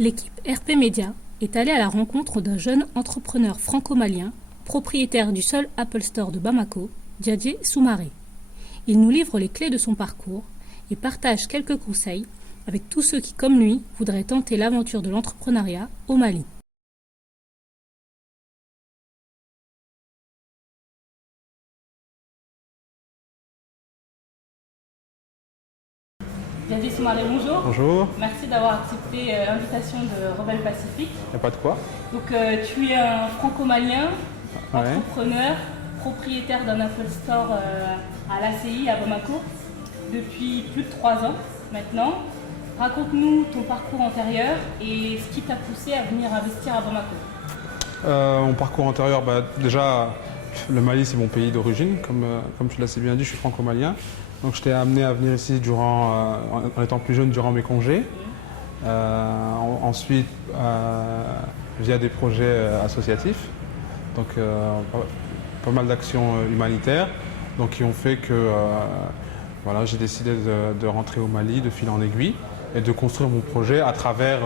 L'équipe RP Media est allée à la rencontre d'un jeune entrepreneur franco-malien, propriétaire du seul Apple Store de Bamako, Diadje Soumaré. Il nous livre les clés de son parcours et partage quelques conseils avec tous ceux qui, comme lui, voudraient tenter l'aventure de l'entrepreneuriat au Mali. Diadje Soumaré, bonjour. Bonjour, Merci d'avoir accepté l'invitation de Rebelle Pacifique. il n'y a pas de quoi. Donc, tu es un franco-malien, Ouais. entrepreneur, propriétaire d'un Apple Store à l'ACI à Bamako depuis plus de 3 ans maintenant. Raconte-nous ton parcours antérieur et ce qui t'a poussé à venir investir à Bamako. Mon parcours antérieur, déjà, le Mali c'est mon pays d'origine, comme tu l'as si bien dit, je suis franco-malien. Donc j'étais amené à venir ici en étant plus jeune durant mes congés. Ensuite, via des projets associatifs, donc pas mal d'actions humanitaires, donc qui ont fait que voilà, j'ai décidé de rentrer au Mali de fil en aiguille et de construire mon projet à travers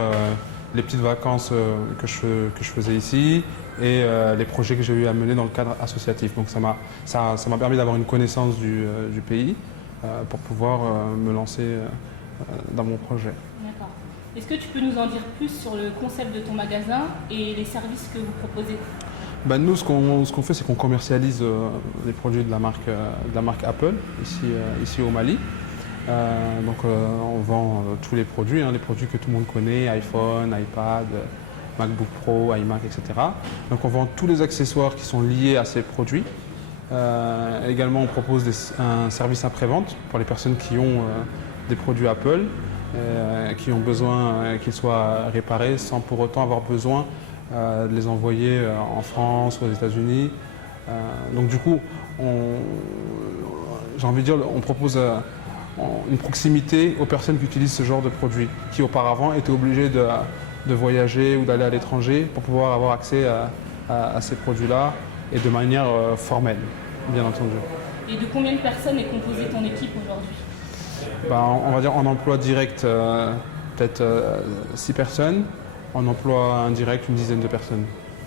les petites vacances que je faisais ici et les projets que j'ai eu à mener dans le cadre associatif. Donc ça m'a permis d'avoir une connaissance du pays pour pouvoir me lancer dans mon projet. D'accord. Est-ce que tu peux nous en dire plus sur le concept de ton magasin et les services que vous proposez? Nous, ce qu'on fait, c'est qu'on commercialise les produits de la marque Apple ici au Mali. On vend tous les produits, les produits que tout le monde connaît, iPhone, iPad, MacBook Pro, iMac, etc. Donc on vend tous les accessoires qui sont liés à ces produits. Également, on propose un service après-vente pour les personnes qui ont des produits Apple, qui ont besoin qu'ils soient réparés sans pour autant avoir besoin de les envoyer en France ou aux États-Unis. Donc du coup, j'ai envie de dire, on propose une proximité aux personnes qui utilisent ce genre de produits, qui auparavant étaient obligées de voyager ou d'aller à l'étranger pour pouvoir avoir accès à ces produits-là et de manière formelle, bien entendu. Et de combien de personnes est composée ton équipe aujourd'hui? On va dire en emploi direct, peut-être 6 personnes. En emploi indirect, une dizaine de personnes.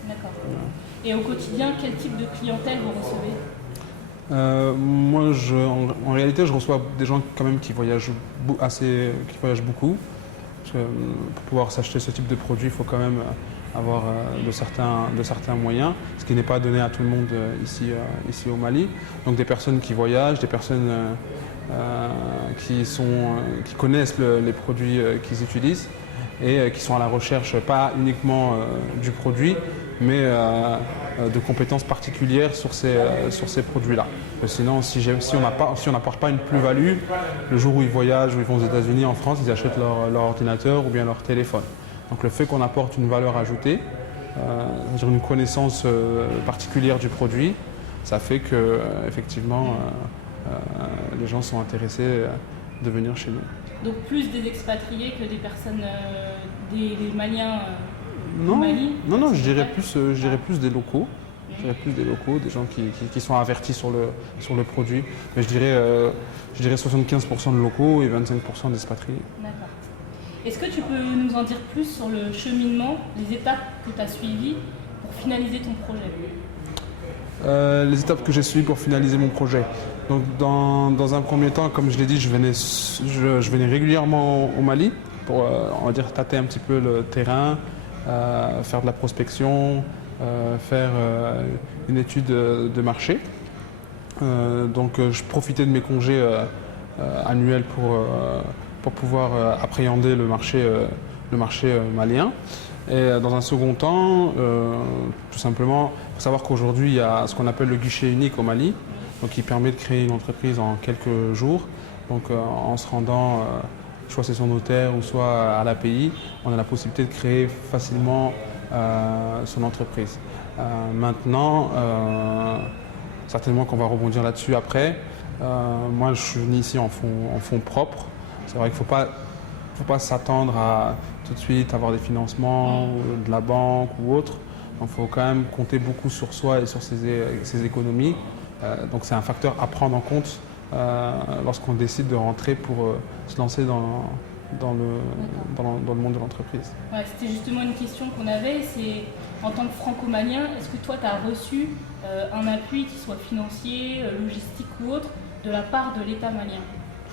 D'accord. Et au quotidien, quel type de clientèle vous recevez? Moi, en réalité, je reçois des gens quand même qui voyagent beaucoup. Parce que, pour pouvoir s'acheter ce type de produit, il faut quand même avoir de certains moyens, ce qui n'est pas donné à tout le monde ici au Mali. Donc des personnes qui voyagent, des personnes qui connaissent les produits qu'ils utilisent et qui sont à la recherche pas uniquement du produit, mais de compétences particulières sur ces produits-là. Sinon, si on n'apporte pas une plus-value, le jour où ils voyagent, où ils vont aux États-Unis, en France, ils achètent leur ordinateur ou bien leur téléphone. Donc le fait qu'on apporte une valeur ajoutée, c'est-à-dire une connaissance particulière du produit, ça fait que effectivement les gens sont intéressés de venir chez nous. Donc plus des expatriés que des personnes, des Maliens Non, au Mali? non, je dirais plus des locaux. Je dirais plus des locaux, des gens qui sont avertis sur le produit. Mais je dirais 75% de locaux et 25% d'expatriés. D'accord. Est-ce que tu peux nous en dire plus sur le cheminement, les étapes que tu as suivies pour finaliser ton projet? Les étapes que j'ai suivies pour finaliser mon projet. Donc dans un premier temps, comme je l'ai dit, je venais régulièrement au Mali pour on va dire tâter un petit peu le terrain, faire de la prospection, faire une étude de marché. Je profitais de mes congés annuels pour pouvoir appréhender le marché malien. Et dans un second temps, tout simplement, il faut savoir qu'aujourd'hui, il y a ce qu'on appelle le guichet unique au Mali, donc qui permet de créer une entreprise en quelques jours. Donc en se rendant, soit c'est son notaire ou soit à l'API, on a la possibilité de créer facilement son entreprise. Maintenant, certainement qu'on va rebondir là-dessus après. Moi, je suis venu ici en fonds propres. C'est vrai qu'il ne faut pas s'attendre à tout de suite avoir des financements de la banque ou autre. Donc il faut quand même compter beaucoup sur soi et sur ses économies. Donc c'est un facteur à prendre en compte lorsqu'on décide de rentrer pour se lancer dans le monde de l'entreprise. Ouais, c'était justement une question qu'on avait, c'est en tant que franco-malien, est-ce que toi tu as reçu un appui, qui soit financier, logistique ou autre, de la part de l'État malien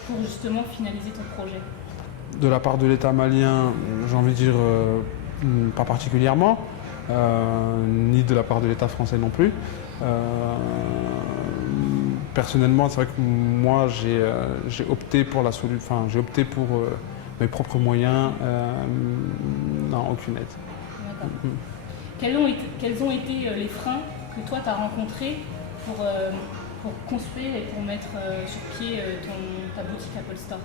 pour justement finaliser ton projet? De la part de l'État malien, j'ai envie de dire pas particulièrement, ni de la part de l'État français non plus. Personnellement, c'est vrai que moi j'ai opté pour j'ai opté pour mes propres moyens, non, aucune aide. D'accord. Quels ont été les freins que toi tu as rencontrés pour construire et pour mettre sur pied ta boutique Apple Store?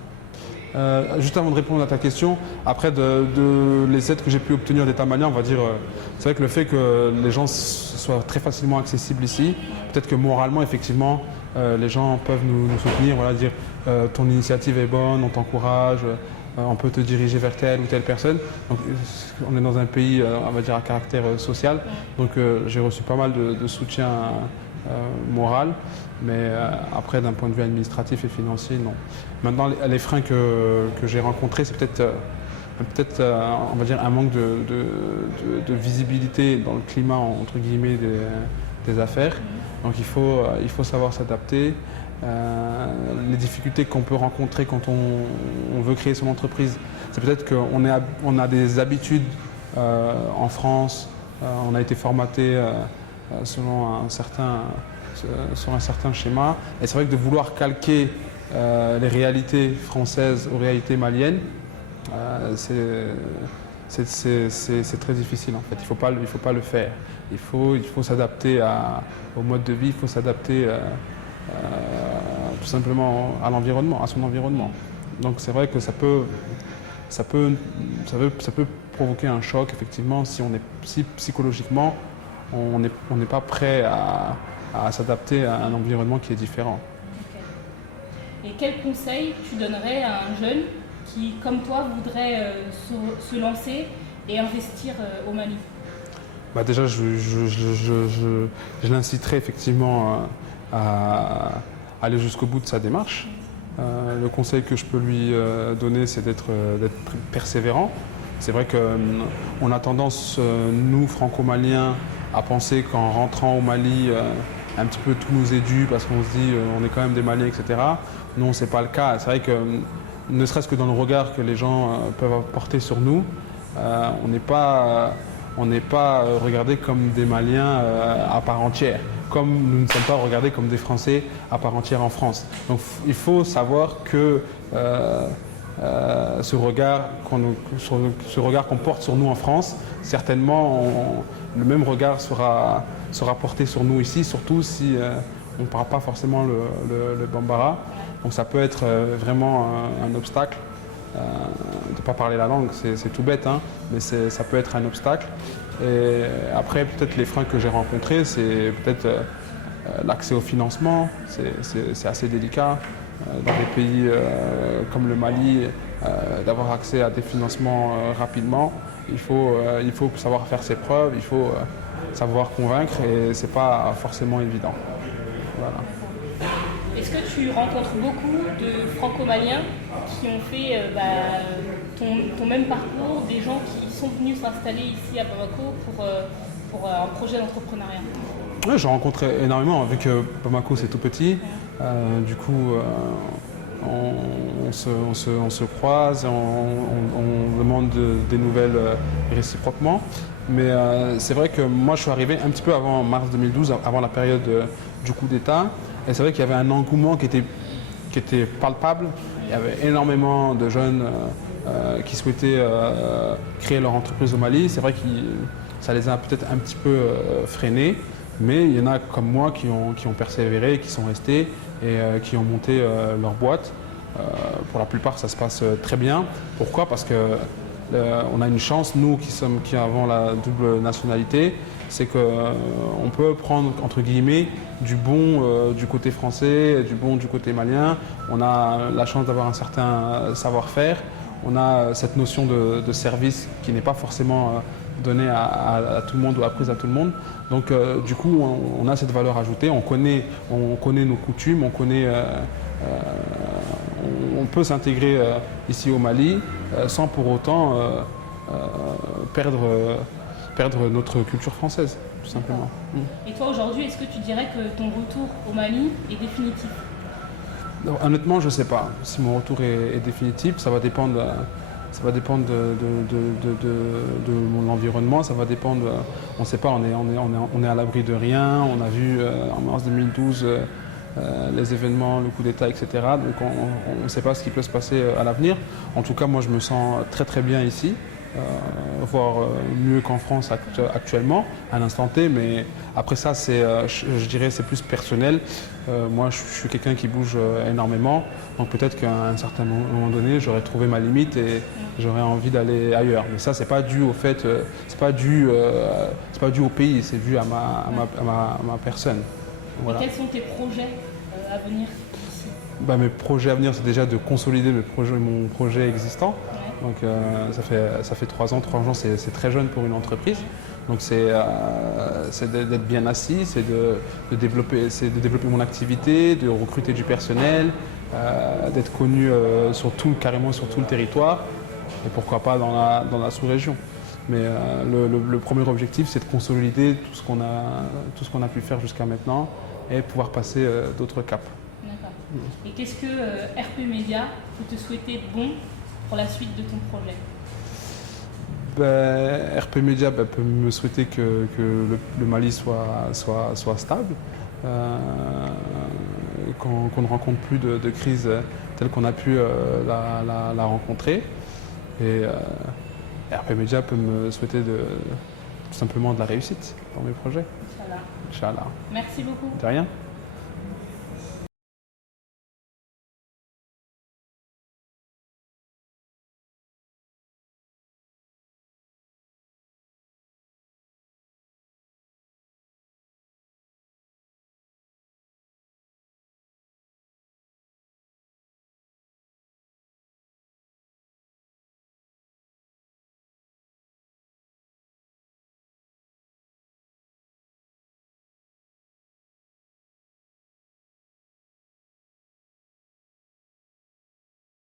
Juste avant de répondre à ta question, après les aides que j'ai pu obtenir d'État malien, on va dire, c'est vrai que le fait que les gens soient très facilement accessibles ici, peut-être que moralement, effectivement, les gens peuvent nous soutenir, voilà, dire ton initiative est bonne, on t'encourage, on peut te diriger vers telle ou telle personne. Donc, on est dans un pays, on va dire, à caractère social, donc j'ai reçu pas mal de soutien moral, mais après d'un point de vue administratif et financier, non. Maintenant, les freins que j'ai rencontrés, c'est peut-être on va dire un manque de visibilité dans le climat entre guillemets des affaires. Donc il faut savoir s'adapter. Les difficultés qu'on peut rencontrer quand on veut créer son entreprise, c'est peut-être qu'on a des habitudes en France, on a été formaté selon sur un certain schéma. Et c'est vrai que de vouloir calquer les réalités françaises aux réalités maliennes, c'est très difficile en fait. Il faut pas le faire. Il faut s'adapter au mode de vie, il faut s'adapter tout simplement à l'environnement, à son environnement. Donc c'est vrai que ça peut provoquer un choc effectivement si psychologiquement on n'est pas prêt à s'adapter à un environnement qui est différent. Okay. Et quel conseil tu donnerais à un jeune qui, comme toi, voudrait se lancer et investir au Mali? Bah déjà, je l'inciterai effectivement à aller jusqu'au bout de sa démarche. Le conseil que je peux lui donner, c'est d'être persévérant. C'est vrai qu'on a tendance, nous, franco-maliens, à penser qu'en rentrant au Mali, un petit peu tout nous est dû parce qu'on se dit on est quand même des Maliens, etc. Non, c'est pas le cas. C'est vrai que ne serait-ce que dans le regard que les gens peuvent porter sur nous, on n'est pas regardés comme des Maliens à part entière, comme nous ne sommes pas regardés comme des Français à part entière en France. Donc il faut savoir que ce regard qu'on porte sur nous en France, certainement le même regard sera porté sur nous ici, surtout si on ne parle pas forcément le bambara. Donc ça peut être vraiment un obstacle. De ne pas parler la langue, c'est tout bête, hein, mais ça peut être un obstacle. Et après, peut-être les freins que j'ai rencontrés, c'est peut-être l'accès au financement, c'est assez délicat. Dans des pays comme le Mali, d'avoir accès à des financements rapidement, il faut savoir faire ses preuves, il faut savoir convaincre et c'est pas forcément évident. Voilà. Est-ce que tu rencontres beaucoup de franco-maliens qui ont fait ton même parcours, des gens qui sont venus s'installer ici à Bamako pour un projet d'entrepreneuriat? Oui, j'en rencontre énormément, vu que Bamako c'est tout petit. Du coup, on se croise, on demande des nouvelles réciproquement. Mais c'est vrai que moi je suis arrivé un petit peu avant mars 2012, avant la période du coup d'État. Et c'est vrai qu'il y avait un engouement qui était palpable. Il y avait énormément de jeunes qui souhaitaient créer leur entreprise au Mali. C'est vrai que ça les a peut-être un petit peu freinés. Mais il y en a comme moi qui ont persévéré, qui sont restés et qui ont monté leur boîte. Pour la plupart, ça se passe très bien. Pourquoi? Parce que on a une chance, nous qui avons la double nationalité, c'est qu'on peut prendre entre guillemets du bon du côté français, du bon du côté malien. On a la chance d'avoir un certain savoir-faire. On a cette notion de service qui n'est pas forcément donnée à tout le monde ou apprise à tout le monde. Donc du coup, on a cette valeur ajoutée. On connaît nos coutumes, on connaît on peut s'intégrer ici au Mali sans pour autant perdre notre culture française, tout simplement. Et toi aujourd'hui, est-ce que tu dirais que ton retour au Mali est définitif? Honnêtement, je ne sais pas si mon retour est définitif. Ça va dépendre de mon environnement. Ça va dépendre. On ne sait pas. On est à l'abri de rien. On a vu en mars 2012 les événements, le coup d'État, etc. Donc on ne sait pas ce qui peut se passer à l'avenir. En tout cas, moi, je me sens très très bien ici. Voire mieux qu'en France actuellement, à l'instant T, mais après ça, je dirais c'est plus personnel. Moi, je suis quelqu'un qui bouge énormément, donc peut-être qu'à un certain moment donné, j'aurais trouvé ma limite et j'aurais envie d'aller ailleurs. Mais ça, c'est pas dû au fait, c'est pas dû au pays, c'est dû à ma personne. Voilà. Et quels sont tes projets à venir ici? Mes projets à venir, c'est déjà de consolider mon projet existant. Donc ça fait 3 ans, c'est très jeune pour une entreprise. Donc c'est d'être bien assis, c'est de développer mon activité, de recruter du personnel, d'être connu carrément sur tout le territoire et pourquoi pas dans la sous-région. Mais le premier objectif, c'est de consolider tout ce qu'on a pu faire jusqu'à maintenant et pouvoir passer d'autres caps. D'accord. Et qu'est-ce que RP Media peut te souhaiter de bon pour la suite de ton projet? RP Media peut me souhaiter que le Mali soit stable, qu'on ne rencontre plus de crise telle qu'on a pu la rencontrer. Et RP Media peut me souhaiter tout simplement de la réussite dans mes projets. Inch'Allah. Inch'Allah. Merci beaucoup. De rien.